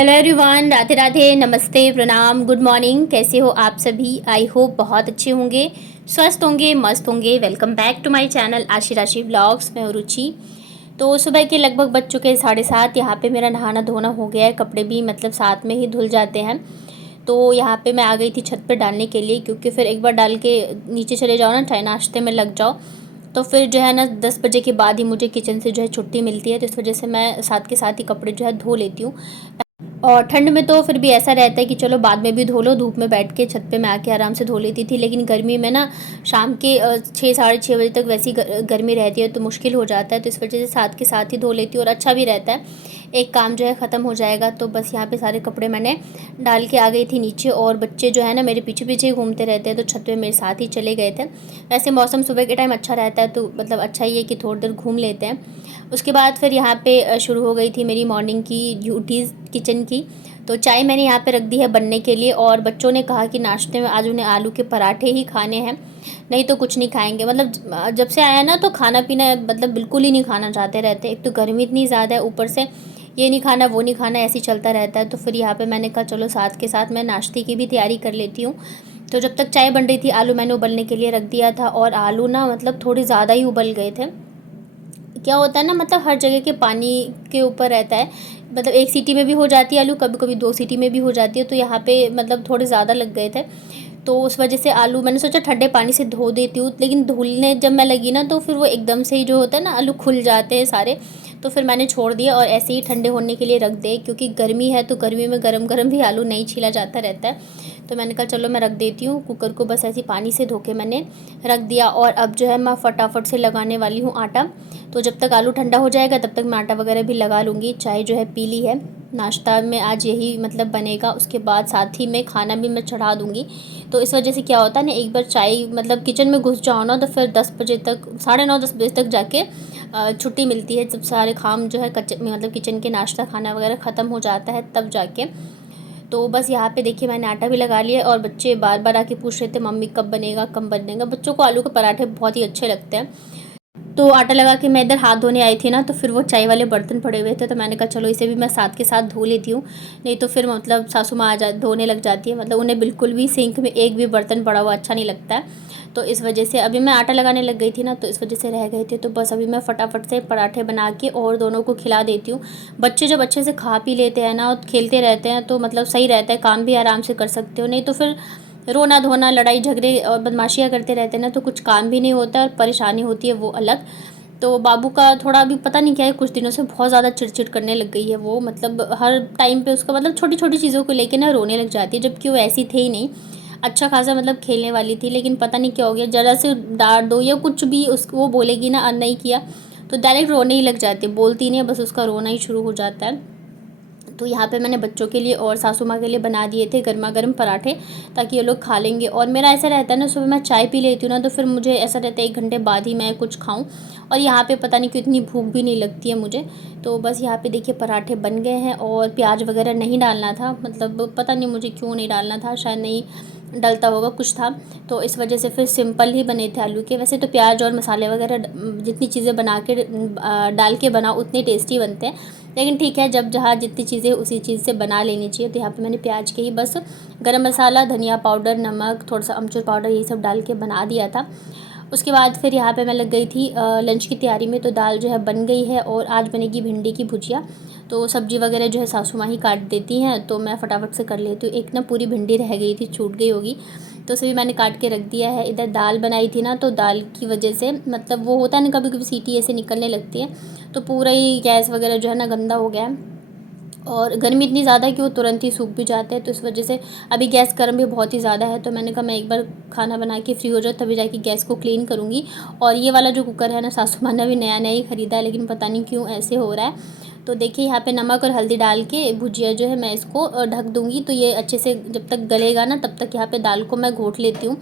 Hello everyone, Radhe Radhe, नमस्ते, प्रणाम, good morning. कैसे हो आप सभी? आई होप बहुत अच्छे होंगे, स्वस्थ होंगे, मस्त होंगे। Welcome back to my channel Ashi Rashi vlogs. मैं हूं रुचि। तो सुबह के लगभग बज चुके हैं 7:30। यहाँ पे मेरा नहाना धोना हो गया है, कपड़े भी मतलब साथ में ही धुल जाते हैं। तो यहाँ पे मैं आ गई थी छत पे डालने के लिए, क्योंकि फिर एक बार डाल के नीचे चले जाओ ना, चाहे नाश्ते में लग जाओ, तो फिर जो है ना 10 बजे के बाद ही मुझे किचन से जो है छुट्टी मिलती है। तो इस वजह से मैं साथ के साथ ही कपड़े जो है धो लेती हूँ। और ठंड में तो फिर भी ऐसा रहता है कि चलो बाद में भी धो लो, धूप में बैठ के छत पे मैं आके आराम से धो लेती थी। लेकिन गर्मी में ना शाम के 6 साढ़े 6 बजे तक वैसी गर्मी रहती है, तो मुश्किल हो जाता है। तो इस वजह से साथ के साथ ही धो लेती हूँ और अच्छा भी रहता है, एक काम जो है ख़त्म हो जाएगा। तो बस यहाँ पे सारे कपड़े मैंने डाल के आ गई थी नीचे, और बच्चे जो है ना मेरे पीछे पीछे ही घूमते रहते हैं, तो छत पे मेरे साथ ही चले गए थे। वैसे मौसम सुबह के टाइम अच्छा रहता है, तो मतलब अच्छा ही है कि थोड़ी देर घूम लेते हैं। उसके बाद फिर यहाँ पे शुरू हो गई थी मेरी मॉर्निंग की ड्यूटीज़ किचन की। तो चाय मैंने यहाँ पे रख दी है बनने के लिए, और बच्चों ने कहा कि नाश्ते में आज उन्हें आलू के पराठे ही खाने हैं, नहीं तो कुछ नहीं खाएंगे। मतलब जब से आया ना तो खाना पीना मतलब बिल्कुल ही नहीं खाना चाहते रहते। एक तो गर्मी इतनी ज़्यादा है, ऊपर से ये नहीं खाना वो नहीं खाना, ऐसे ही चलता रहता है। तो फिर यहाँ पे मैंने कहा चलो साथ के साथ मैं नाश्ते की भी तैयारी कर लेती हूँ। तो जब तक चाय बन रही थी, आलू मैंने उबलने के लिए रख दिया था, और आलू ना मतलब थोड़े ज़्यादा ही उबल गए थे। क्या होता है ना, मतलब हर जगह के पानी के ऊपर रहता है। मतलब एक सीटी में भी हो जाती है आलू, कभी कभी 2 सीटी में भी हो जाती है। तो यहाँ पे मतलब थोड़े ज़्यादा लग गए थे, तो उस वजह से आलू मैंने सोचा ठंडे पानी से धो देती हूँ। लेकिन धुलने जब मैं लगी ना, तो फिर वो एकदम से ही जो होता है ना, आलू खुल जाते हैं सारे। तो फिर मैंने छोड़ दिया और ऐसे ही ठंडे होने के लिए रख दे, क्योंकि गर्मी है तो गर्मी में गरम गरम भी आलू नहीं छीला जाता रहता है। तो मैंने कहा चलो मैं रख देती हूँ कुकर को, बस ऐसे पानी से धो के मैंने रख दिया। और अब जो है मैं फटाफट से लगाने वाली हूँ आटा। तो जब तक आलू ठंडा हो जाएगा तब तक मैं आटा वगैरह भी लगा लूँगी। चाय जो है पी ली है, नाश्ता में आज यही मतलब बनेगा। उसके बाद साथ ही में खाना भी मैं चढ़ा दूँगी। तो इस वजह से क्या होता है ना, एक बार चाय मतलब किचन में घुस जाओ ना, तो फिर 10 बजे तक, 9:30 10 बजे तक जाके छुट्टी मिलती है, जब सारे काम जो है मतलब किचन के नाश्ता खाना वगैरह ख़त्म हो जाता है तब जाके। तो बस यहाँ पे देखिए मैंने आटा भी लगा लिया, और बच्चे बार बार आके पूछ रहे थे मम्मी कब बनेगा कब बनेगा। बच्चों को आलू के पराठे बहुत ही अच्छे लगते हैं। तो आटा लगा के मैं इधर हाथ धोने आई थी ना, तो फिर वो चाय वाले बर्तन पड़े हुए थे, तो मैंने कहा चलो इसे भी मैं साथ के साथ धो लेती हूँ। नहीं तो फिर मतलब सासू माँ धोने लग जाती है। मतलब उन्हें बिल्कुल भी सिंक में एक भी बर्तन पड़ा हुआ अच्छा नहीं लगता है। तो इस वजह से अभी मैं आटा लगाने लग गई थी ना, तो इस वजह से रह गए थे। तो बस अभी मैं फटाफट से पराठे बना के और दोनों को खिला देती हूँ। बच्चे जब अच्छे से खा पी लेते हैं ना और खेलते रहते हैं, तो मतलब सही रहता है, काम भी आराम से कर सकते हो। नहीं तो फिर रोना धोना, लड़ाई झगड़े और बदमाशियाँ करते रहते हैं ना, तो कुछ काम भी नहीं होता और परेशानी होती है वो अलग। तो बाबू का थोड़ा अभी पता नहीं क्या है, कुछ दिनों से बहुत ज़्यादा चिड़चिड़ करने लग गई है वो। मतलब हर टाइम पे उसका मतलब छोटी छोटी चीज़ों को लेके ना रोने लग जाती है, जबकि वो ऐसी थी ही नहीं, अच्छा खासा मतलब खेलने वाली थी। लेकिन पता नहीं क्या हो गया, ज़रा से डांट दो या कुछ भी उसको वो बोलेगी ना, नहीं किया तो डायरेक्ट रोने ही लग जाती है। बोलती नहीं है, बस उसका रोना ही शुरू हो जाता है। तो यहाँ पे मैंने बच्चों के लिए और सासू माँ के लिए बना दिए थे गर्मा गर्म पराठे, ताकि ये लोग खा लेंगे। और मेरा ऐसा रहता है ना, सुबह मैं चाय पी लेती हूँ ना, तो फिर मुझे ऐसा रहता है 1 घंटे बाद ही मैं कुछ खाऊं। और यहाँ पे पता नहीं क्यों इतनी भूख भी नहीं लगती है मुझे। तो बस यहाँ पे देखिए पराठे बन गए हैं, और प्याज वगैरह नहीं डालना था, मतलब पता नहीं मुझे क्यों नहीं डालना था, शायद नहीं डलता होगा, कुछ था। तो इस वजह से फिर सिंपल ही बने थे आलू के। वैसे तो प्याज और मसाले वगैरह जितनी चीज़ें बना के डाल के बनाओ उतने टेस्टी बनते हैं। लेकिन ठीक है, जब जहाँ जितनी चीज़ें उसी चीज़ से बना लेनी चाहिए। तो यहाँ पे मैंने प्याज के ही बस गरम मसाला, धनिया पाउडर, नमक, थोड़ा सा अमचूर पाउडर, यही सब डाल के बना दिया था। उसके बाद फिर यहाँ पे मैं लग गई थी लंच की तैयारी में। तो दाल जो है बन गई है, और आज बनेगी भिंडी की भुजिया। तो सब्ज़ी वगैरह जो है सासू माँ ही काट देती हैं, तो मैं फटाफट से कर लेती हूँ। एक ना पूरी भिंडी रह गई थी, छूट गई होगी, तो सभी मैंने काट के रख दिया है। इधर दाल बनाई थी ना, तो दाल की वजह से मतलब वो होता है ना, कभी कभी सीटी ऐसे निकलने लगती है, तो पूरा ही गैस वगैरह जो है ना गंदा हो गया है। और गर्मी इतनी ज़्यादा है कि वो तुरंत ही सूख भी जाते हैं, तो इस वजह से अभी गैस गर्म भी बहुत ही ज़्यादा है। तो मैंने कहा मैं एक बार खाना बना के फ्री हो जाओ तभी जाके गैस को क्लीन करूँगी। और ये वाला जो कुकर है ना, सासू माँ ने भी नया नया ही ख़रीदा है, लेकिन पता नहीं क्यों ऐसे हो रहा है। तो देखिए यहाँ पे नमक और हल्दी डाल के भुजिया जो है मैं इसको ढक दूँगी। तो ये अच्छे से जब तक गलेगा ना, तब तक यहाँ पे दाल को मैं घोट लेती हूँ,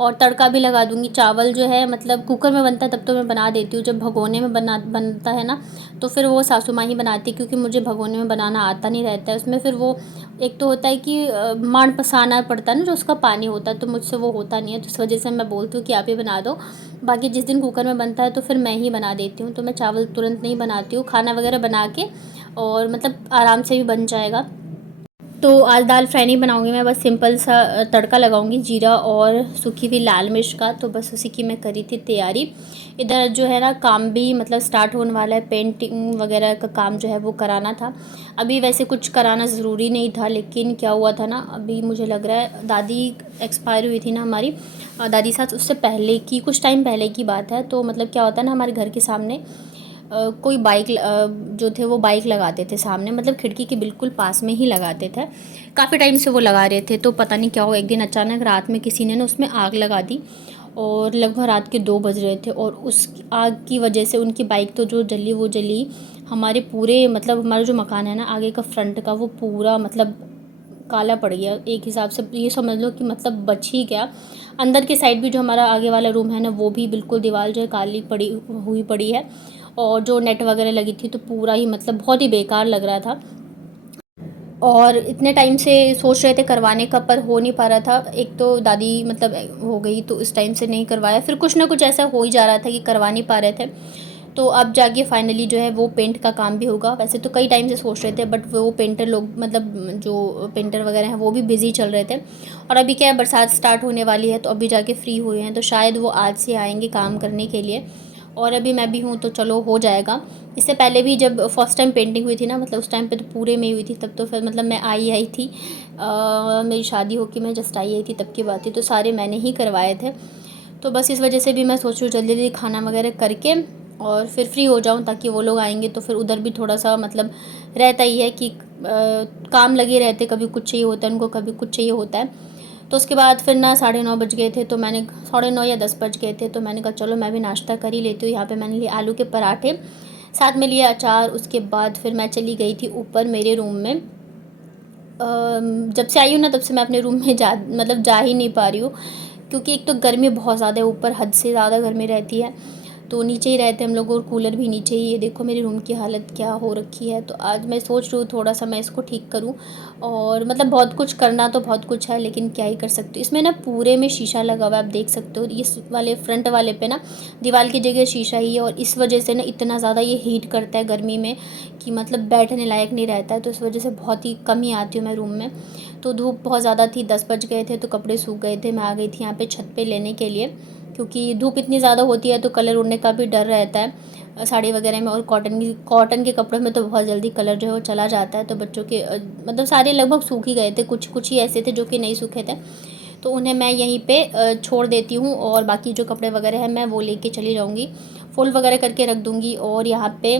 और तड़का भी लगा दूँगी। चावल जो है मतलब कुकर में बनता है तब तो मैं बना देती हूँ, जब भगोने में बनता है ना, तो फिर वो सासू माँ ही बनाती है, क्योंकि मुझे भगोने में बनाना आता नहीं रहता है। उसमें फिर वो एक तो होता है कि मांड पसाना पड़ता है ना, जो उसका पानी होता है, तो मुझसे वो होता नहीं है। तो इस वजह से मैं बोलती हूँ कि आप ही बना दो। बाकी जिस दिन कुकर में बनता है तो फिर मैं ही बना देती हूँ। तो मैं चावल तुरंत नहीं बनाती हूँ, खाना वगैरह बना के, और मतलब आराम से भी बन जाएगा। तो आज दाल फ्राई नहीं बनाऊंगी मैं, बस सिंपल सा तड़का लगाऊंगी जीरा और सूखी हुई लाल मिर्च का। तो बस उसी की मैं करी थी तैयारी। इधर जो है ना काम भी मतलब स्टार्ट होने वाला है, पेंटिंग वगैरह का काम जो है वो कराना था। अभी वैसे कुछ कराना ज़रूरी नहीं था, लेकिन क्या हुआ था ना, अभी मुझे लग रहा है दादी एक्सपायर हुई थी ना हमारी दादी साथ, उससे पहले की कुछ टाइम पहले की बात है। तो मतलब क्या होता है ना, हमारे घर के सामने कोई बाइक जो थे वो बाइक लगाते थे सामने, मतलब खिड़की के बिल्कुल पास में ही लगाते थे। काफ़ी टाइम से वो लगा रहे थे, तो पता नहीं क्या हुआ, एक दिन अचानक रात में किसी ने ना उसमें आग लगा दी और लगभग रात के 2 बज रहे थे। और उस आग की वजह से उनकी बाइक तो जो जली वो जली, हमारे पूरे मतलब हमारा जो मकान है ना आगे का फ्रंट का, वो पूरा मतलब काला पड़ गया। एक हिसाब से ये समझ लो कि मतलब बच ही गया। अंदर के साइड भी जो हमारा आगे वाला रूम है ना, वो भी बिल्कुल दीवार जो है काली पड़ी है। और जो नेट वगैरह लगी थी तो पूरा ही मतलब बहुत ही बेकार लग रहा था। और इतने टाइम से सोच रहे थे करवाने का, पर हो नहीं पा रहा था। एक तो दादी मतलब हो गई तो इस टाइम से नहीं करवाया, फिर कुछ ना कुछ ऐसा हो ही जा रहा था कि करवा नहीं पा रहे थे। तो अब जाके फाइनली जो है वो पेंट का काम भी होगा। वैसे तो कई टाइम से सोच रहे थे, बट वो पेंटर लोग मतलब जो पेंटर वगैरह हैं वो भी बिज़ी चल रहे थे। और अभी क्या है, बरसात स्टार्ट होने वाली है, तो अभी जाके फ्री हुए हैं, तो शायद वो आज से आएंगे काम करने के लिए। और अभी मैं भी हूँ तो चलो हो जाएगा। इससे पहले भी जब फर्स्ट टाइम पेंटिंग हुई थी ना, मतलब उस टाइम पे तो पूरे में ही हुई थी, तब तो फिर मतलब मैं आई थी। मेरी शादी हो के मैं जस्ट आई थी तब की बात थी, तो सारे मैंने ही करवाए थे। तो बस इस वजह से भी मैं सोच रही हूँ जल्दी जल्दी खाना वगैरह करके और फिर फ्री हो जाऊँ, ताकि वो लोग आएंगे तो फिर उधर भी थोड़ा सा मतलब रहता ही है कि काम लगे रहते, कभी कुछ चाहिए होता है उनको, कभी कुछ चाहिए होता है। तो उसके बाद फिर ना 9:30 बज गए थे, तो मैंने 9:30 या 10 बज गए थे, तो मैंने कहा चलो मैं भी नाश्ता कर ही लेती हूँ। यहाँ पे मैंने लिए आलू के पराठे, साथ में लिया अचार। उसके बाद फिर मैं चली गई थी ऊपर मेरे रूम में। जब से आई हूँ ना तब से मैं अपने रूम में जा ही नहीं पा रही हूँ, क्योंकि एक तो गर्मी बहुत ज़्यादा है, ऊपर हद से ज़्यादा गर्मी रहती है। तो नीचे ही रहते हैं हम लोग, और कूलर भी नीचे ही। ये देखो मेरे रूम की हालत क्या हो रखी है। तो आज मैं सोच रही हूँ थोड़ा सा मैं इसको ठीक करूँ। और मतलब बहुत कुछ करना तो बहुत कुछ है, लेकिन क्या ही कर सकती हूँ। इसमें ना पूरे में शीशा लगा हुआ है, आप देख सकते हो। इस वाले फ्रंट वाले पे ना दीवार की जगह शीशा ही है, और इस वजह से ना इतना ज़्यादा ये हीट करता है गर्मी में कि मतलब बैठने लायक नहीं रहता है। तो इस वजह से बहुत ही कम ही आती हूँ मैं रूम में। तो धूप बहुत ज़्यादा थी, 10 बज गए थे, तो कपड़े सूख गए थे। मैं आ गई थी यहाँ पे छत पे लेने के लिए, क्योंकि धूप इतनी ज़्यादा होती है तो कलर उड़ने का भी डर रहता है साड़ी वगैरह में। और कॉटन के कपड़ों में तो बहुत जल्दी कलर जो है वो चला जाता है। तो बच्चों के मतलब सारे लगभग सूख ही गए थे, कुछ कुछ ही ऐसे थे जो कि नहीं सूखे थे, तो उन्हें मैं यहीं पे छोड़ देती हूँ। और बाकी जो कपड़े वगैरह हैं मैं वो लेके चली जाऊँगी, फोल्ड वगैरह करके रख दूँगी। और यहाँ पे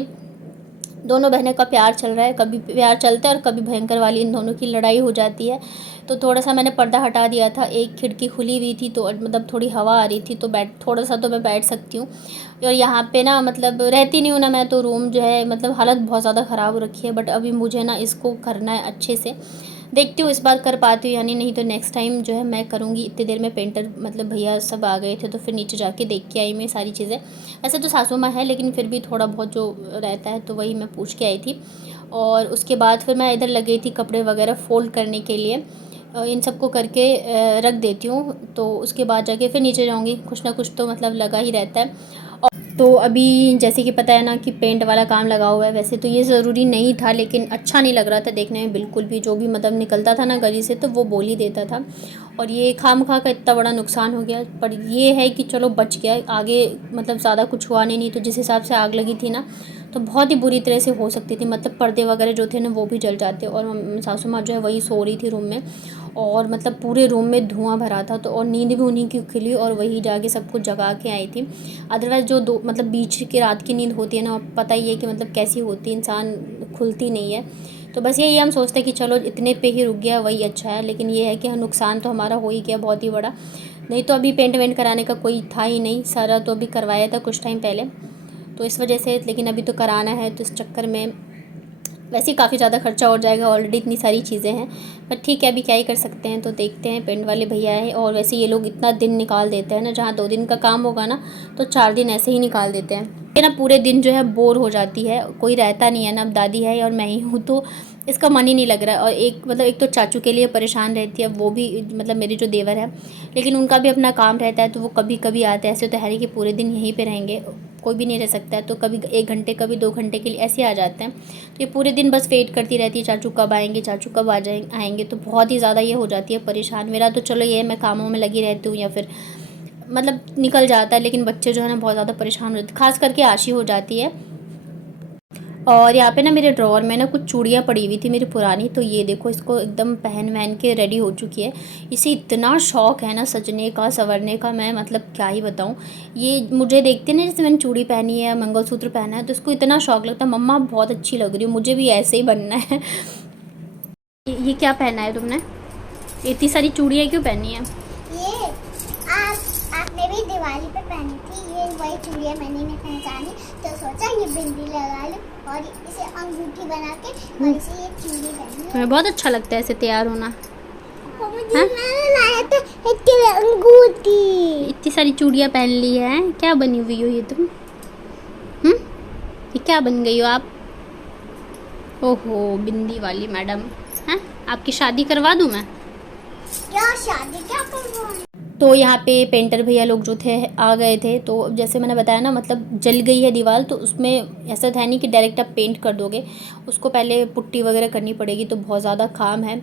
दोनों बहनें का प्यार चल रहा है, कभी प्यार चलता है और कभी भयंकर वाली इन दोनों की लड़ाई हो जाती है। तो थोड़ा सा मैंने पर्दा हटा दिया था, एक खिड़की खुली हुई थी तो मतलब थोड़ी हवा आ रही थी, तो थोड़ा सा तो मैं बैठ सकती हूँ। और यहाँ पे ना मतलब रहती नहीं हूँ ना मैं, तो रूम जो है मतलब हालत बहुत ज़्यादा ख़राब हो रखी है। बट अभी मुझे ना इसको करना है अच्छे से, देखती हूँ इस बार कर पाती हूँ यानी नहीं, तो नेक्स्ट टाइम जो है मैं करूँगी। इतनी देर में पेंटर मतलब भैया सब आ गए थे, तो फिर नीचे जाके देख के आई मैं सारी चीज़ें। वैसे तो सासू माँ है, लेकिन फिर भी थोड़ा बहुत जो रहता है तो वही मैं पूछ के आई थी। और उसके बाद फिर मैं इधर लग गई थी कपड़े वगैरह फ़ोल्ड करने के लिए। इन सबको करके रख देती हूँ, तो उसके बाद जाके फिर नीचे जाऊँगी। कुछ ना कुछ तो मतलब लगा ही रहता है। तो अभी जैसे कि पता है ना कि पेंट वाला काम लगा हुआ है। वैसे तो ये ज़रूरी नहीं था, लेकिन अच्छा नहीं लग रहा था देखने में बिल्कुल भी। जो भी मतलब निकलता था ना गली से तो वो बोल ही देता था, और ये खामखा का इतना बड़ा नुकसान हो गया। पर ये है कि चलो बच गया, आगे मतलब ज़्यादा कुछ हुआ नहीं तो जिस हिसाब से आग लगी थी ना, तो बहुत ही बुरी तरह से हो सकती थी। मतलब पर्दे वगैरह जो थे ना वो भी जल जाते। और सासू माँ जो है वही सो रही थी रूम में, और मतलब पूरे रूम में धुआं भरा था। तो और नींद भी उन्हीं की खुली, और वही जाके सब कुछ जगा के आई थी। अदरवाइज़ जो दो मतलब बीच की रात की नींद होती है ना, पता ही है कि मतलब कैसी होती है, इंसान खुलती नहीं है। तो बस यही हम सोचते हैं कि चलो इतने पे ही रुक गया वही अच्छा है। लेकिन ये है कि नुकसान तो हमारा हो ही गया बहुत ही बड़ा। नहीं तो अभी पेंट वेंट कराने का कोई था ही नहीं, सारा तो अभी करवाया था कुछ टाइम पहले, तो इस वजह से। लेकिन अभी तो कराना है, तो इस चक्कर में वैसे ही काफ़ी ज़्यादा खर्चा हो जाएगा, ऑलरेडी इतनी सारी चीज़ें हैं। पर ठीक है, अभी क्या ही कर सकते हैं। तो देखते हैं, पेंट वाले भैया है। और वैसे ये लोग इतना दिन निकाल देते हैं ना, जहाँ 2 दिन का काम होगा ना तो 4 दिन ऐसे ही निकाल देते हैं। ये ना पूरे दिन जो है बोर हो जाती है, कोई रहता नहीं है ना, अब दादी है और मैं ही हूँ, तो इसका मन ही नहीं लग रहा है। और एक तो चाचू के लिए परेशान रहती है, वो भी मतलब मेरे जो देवर है, लेकिन उनका भी अपना काम रहता है, तो वो कभी कभी आते हैं। ऐसे तो है नहीं कि पूरे दिन यहीं पे रहेंगे। कोई भी नहीं रह सकता है, तो कभी 1 घंटे कभी 2 घंटे के लिए ऐसे आ जाते हैं। तो ये पूरे दिन बस वेट करती रहती है, चाचू कब आएंगे, चाचू कब आएंगे। तो बहुत ही ज़्यादा ये हो जाती है परेशान। मेरा तो चलो ये है, मैं कामों में लगी रहती हूँ या फिर मतलब निकल जाता है, लेकिन बच्चे जो है ना बहुत ज़्यादा परेशान हो जाते, खास करके आशी हो जाती है। और यहाँ पे ना मेरे ड्रॉअर में ना कुछ चूड़ियाँ पड़ी हुई थी मेरी पुरानी, तो ये देखो इसको एकदम पहन वहन के रेडी हो चुकी है। इसे इतना शौक़ है ना सजने का, संवरने का, मैं मतलब क्या ही बताऊँ। ये मुझे देखते ना, जैसे मैंने चूड़ी पहनी है, मंगलसूत्र पहना है, तो इसको इतना शौक़ लगता है, मम्मा बहुत अच्छी लग रही हो, मुझे भी ऐसे ही बनना है। ये क्या पहना है तुमने? इतनी सारी चूड़ियाँ क्यों पहनी है? ये आपने भी दिवाली पे पहनी थी, ये वही चूड़ियाँ मैंने नहीं पहचानी, तो सोचा ये बिंदी लगा लूं और इसे अंगूठी बना के और इसे ये चूड़ी पहनी। तुम्हें बहुत अच्छा लगता है ऐसे तैयार होना? मुझे मैंने लाया था एक अंगूठी। इतनी सारी चूड़ियाँ पहन ली है, क्या बनी हुई हो ये तुम? ये क्या बन गई हो आप? ओहो, बिंदी वाली मैडम हैं? आपकी शादी करवा दूं मैं? क्या शादी क्या करवाऊं? तो यहाँ पे पेंटर भैया लोग जो थे आ गए थे, तो जैसे मैंने बताया ना, मतलब जल गई है दीवार, तो उसमें ऐसा था नहीं कि डायरेक्ट आप पेंट कर दोगे, उसको पहले पुट्टी वगैरह करनी पड़ेगी, तो बहुत ज़्यादा काम है,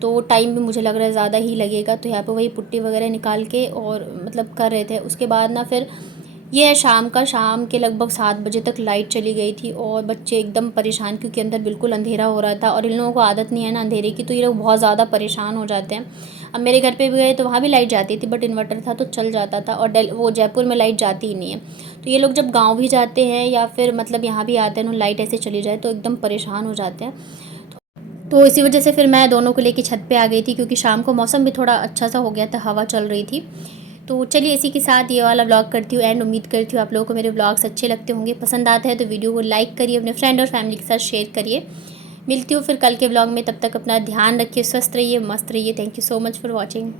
तो टाइम भी मुझे लग रहा है ज़्यादा ही लगेगा। तो यहाँ पे वही पुट्टी वगैरह निकाल के और मतलब कर रहे थे। उसके बाद ना फिर ये है शाम के लगभग 7 बजे तक लाइट चली गई थी और बच्चे एकदम परेशान, क्योंकि अंदर बिल्कुल अंधेरा हो रहा था और इन लोगों को आदत नहीं है ना अंधेरे की, तो ये लोग बहुत ज़्यादा परेशान हो जाते हैं। अब मेरे घर पे भी गए तो वहाँ भी लाइट जाती थी, बट इन्वर्टर था तो चल जाता था, और वो जयपुर में लाइट जाती ही नहीं है। तो ये लोग जब गाँव भी जाते हैं या फिर मतलब यहाँ भी आते हैं, लाइट ऐसे चली जाए तो एकदम परेशान हो जाते हैं। तो इसी वजह से फिर मैं दोनों को लेके छत पे आ गई थी, क्योंकि शाम को मौसम भी थोड़ा अच्छा सा हो गया था, हवा चल रही थी। तो चलिए इसी के साथ ये वाला व्लॉग करती हूँ एंड। उम्मीद करती हूँ आप लोगों को मेरे व्लॉग्स अच्छे लगते होंगे, पसंद आता है तो वीडियो को लाइक करिए, अपने फ्रेंड और फैमिली के साथ शेयर करिए। मिलती हूँ फिर कल के व्लॉग में, तब तक अपना ध्यान रखिए, स्वस्थ रहिए, मस्त रहिए। Thank you so much for watching.